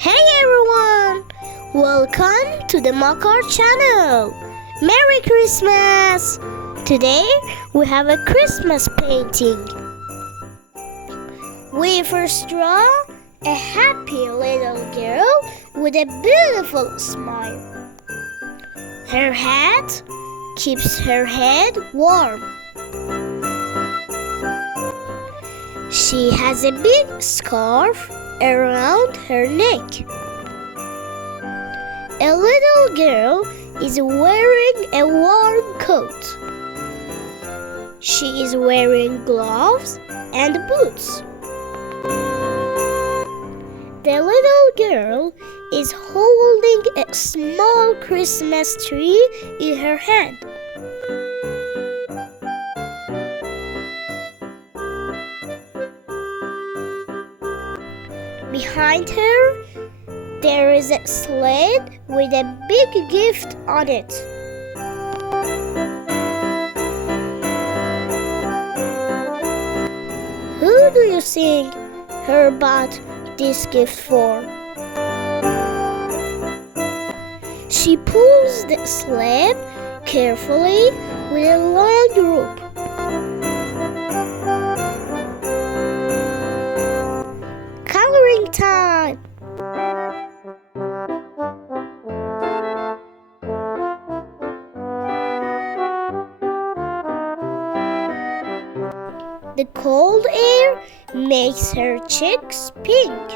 Hey everyone! Welcome to the Maak channel! Merry Christmas! Today we have a Christmas painting. We first draw a happy little girl with a beautiful smile. Her hat keeps her head warm. She has a big scarf around her neck. A little girl is wearing a warm coat. She is wearing gloves and boots. The little girl is holding a small Christmas tree in her hand. Behind her, there is a sled with a big gift on it. Who do you think her bought this gift for? She pulls the sled carefully with a long rope. Coloring time! The cold air makes her cheeks pink.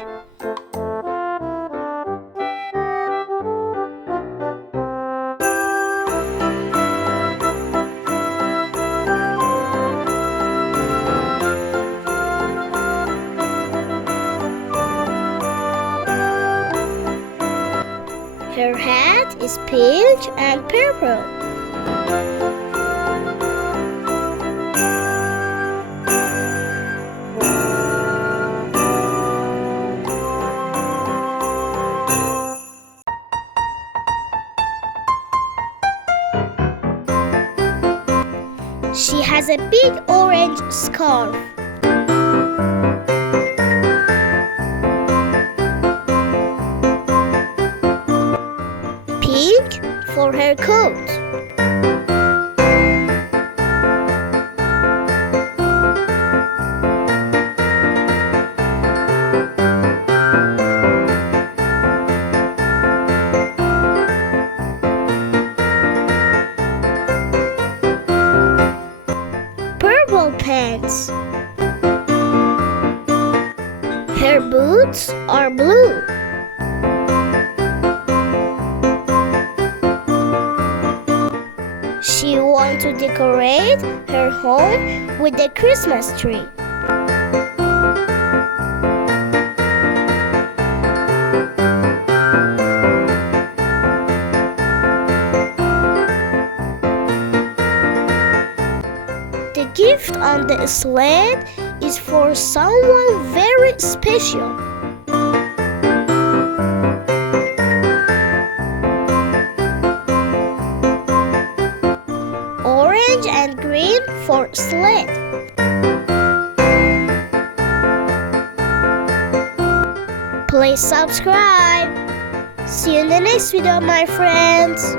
Her hat is pink and purple. She has a big orange scarf. Pink for her coat. Purple pants. Her boots are blue. She wants to decorate her home with a Christmas tree. The gift on the sled is for someone very special. Orange and green for sled. Please subscribe. See you in the next video, my friends.